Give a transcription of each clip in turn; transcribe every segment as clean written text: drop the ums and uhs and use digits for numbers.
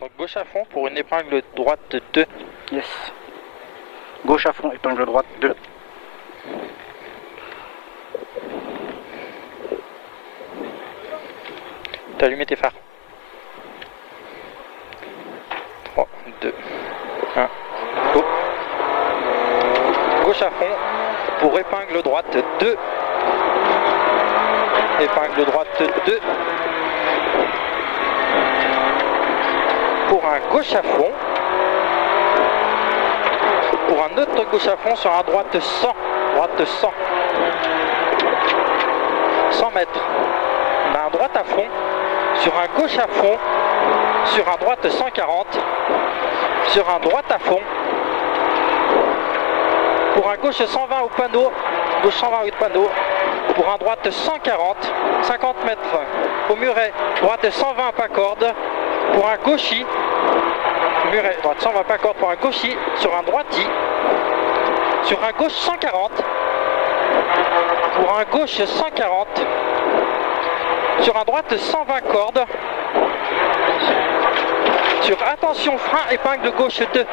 Donc gauche à fond pour une épingle droite 2. Yes. Gauche à fond, épingle droite 2. T'as allumé tes phares. 3, 2, 1, go. Gauche à fond pour épingle droite 2. Épingle droite 2. Pour un gauche à fond. Pour un autre gauche à fond sur un droite 100. Droite 100. 100 mètres. On a un droite à fond. Sur un gauche à fond. Sur un droite 140. Sur un droite à fond. Pour un gauche 120 au panneau. Gauche 120 au panneau. Pour un droite 140. 50 mètres au muret. Droite 120 pas corde. Pour un gauchis. Muret, droite 120 pas corde pour un gauchis. Sur un droiti. Sur un gauche 140. Pour un gauche 140. Sur un droite 120 cordes. Sur attention frein épingle gauche 2.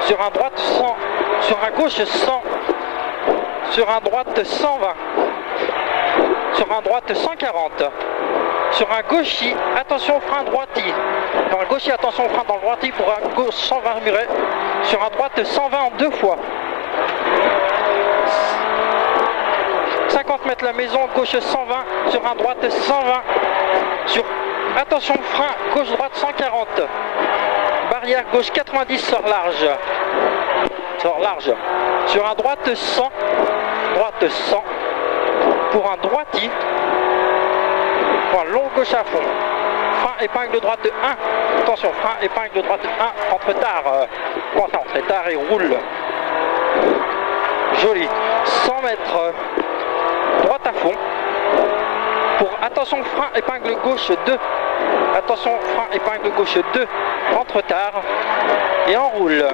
Sur un droite 100. Sur un gauche 100. Sur un droite 120. Sur un droite 140. Sur un gauchis, attention frein droiti. Dans un gauchis, attention frein dans le droiti pour un gauche 120 muret. Sur un droite 120 en 2 fois. 50 mètres la maison, gauche 120. Sur un droite 120. Sur attention frein, gauche droite 140. Barrière gauche 90 sort large. Sort large. Sur un droite 100. Droite 100. Pour un droiti. Pour un long gauche à fond. Frein épingle droite 1. Attention, frein épingle droite 1. Entre tard. Entre tard et roule. Joli. 100 mètres. Droite à fond. Pour attention, frein épingle gauche 2. Attention, frein épingle gauche 2. Entre tard. Et on roule.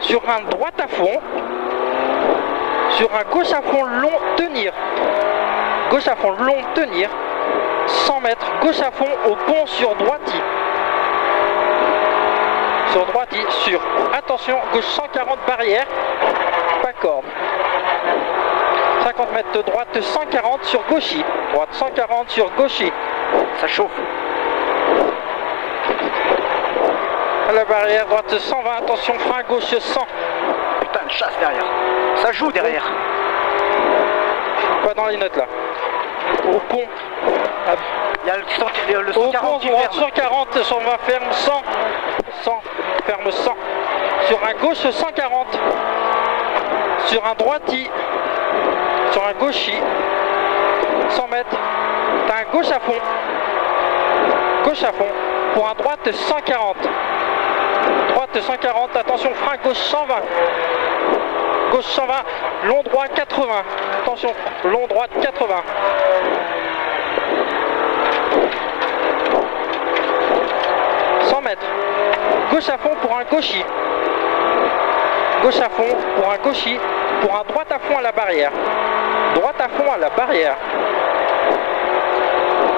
Sur un droite à fond. Sur un gauche à fond long, tenir. Gauche à fond long, tenir. 100 mètres, gauche à fond au pont sur droiti. Sur droiti, sur, attention, gauche 140 barrière, pas corde. 50 mètres de droite 140 sur gauchis. Droite 140 sur gauchis. Ça chauffe. À la barrière, droite 120, attention, frein gauche 100. Putain, une chasse derrière. Ça joue derrière. Pas dans les notes là. Au pont. Il y a le Au 140 pont, qui droite ferme. 140, 120 ferme 100. 100, ferme 100. Sur un gauche 140. Sur un droiti. Sur un gauchis. 100 mètres. T'as un gauche à fond. Gauche à fond. Pour un droite 140. Droite 140, attention, frein gauche 120. Gauche 120, long droit 80. Attention, long droite 80. Mètres. Gauche à fond pour un gauchis. Gauche à fond pour un gauchis. Pour un droite à fond à la barrière. Droite à fond à la barrière.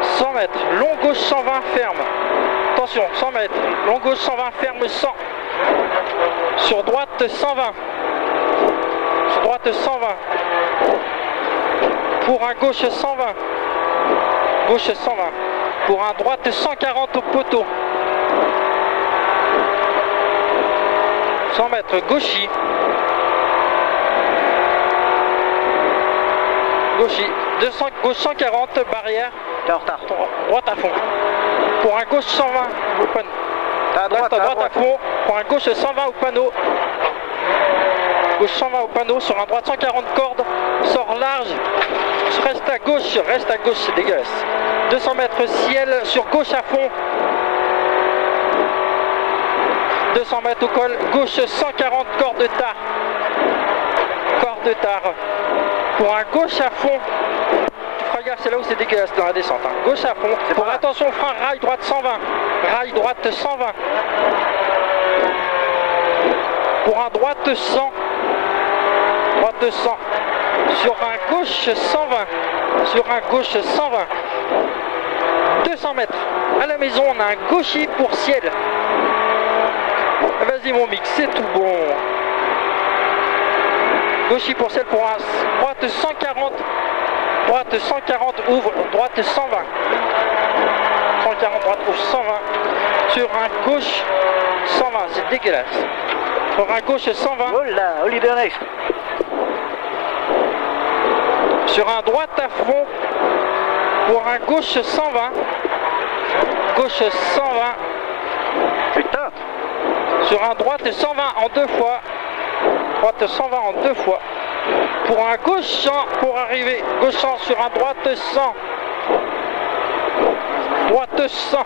100 mètres. Long gauche 120 ferme. Attention, 100 mètres. Long gauche 120 ferme 100. Sur droite 120. Sur droite 120. Pour un gauche 120. Gauche 120. Pour un droite 140 au poteau. 100 mètres, gauchis. Gauchis. 200, gauche 140, barrière. T'es en retard. Droite à fond. Pour un gauche 120 au panneau. Droite à fond. Pour un gauche 120 au panneau. Gauche 120 au panneau. Sur un droite 140 cordes. Sort large. Reste à gauche, c'est dégueulasse. 200 mètres ciel sur gauche à fond. 200 mètres au col, gauche 140, corde de tard. Corde de tard. Pour un gauche à fond. Tu feras gaffe, c'est là où c'est dégueulasse dans la descente. Hein. Gauche à fond. Pour attention, frein, rail droite 120. Rail droite 120. Pour un droite 100. Droite 100. sur un gauche 120, sur un gauche 120, 200 mètres, à la maison on a un gauchis pour ciel. Vas-y mon mix, c'est tout bon. Gauchis pour ciel pour un droite 140, droite 140, ouvre, droite 120. 140, droite ouvre 120, sur un gauche 120, c'est dégueulasse. Sur un gauche 120. Oh là, Holiday Next. Sur un droite à fond, pour un gauche 120. Gauche 120. Putain. Sur un droite 120 en 2 fois. Droite 120 en 2 fois. Pour un gauche 100 pour arriver. Gauche 100 sur un droite 100. Droite 100.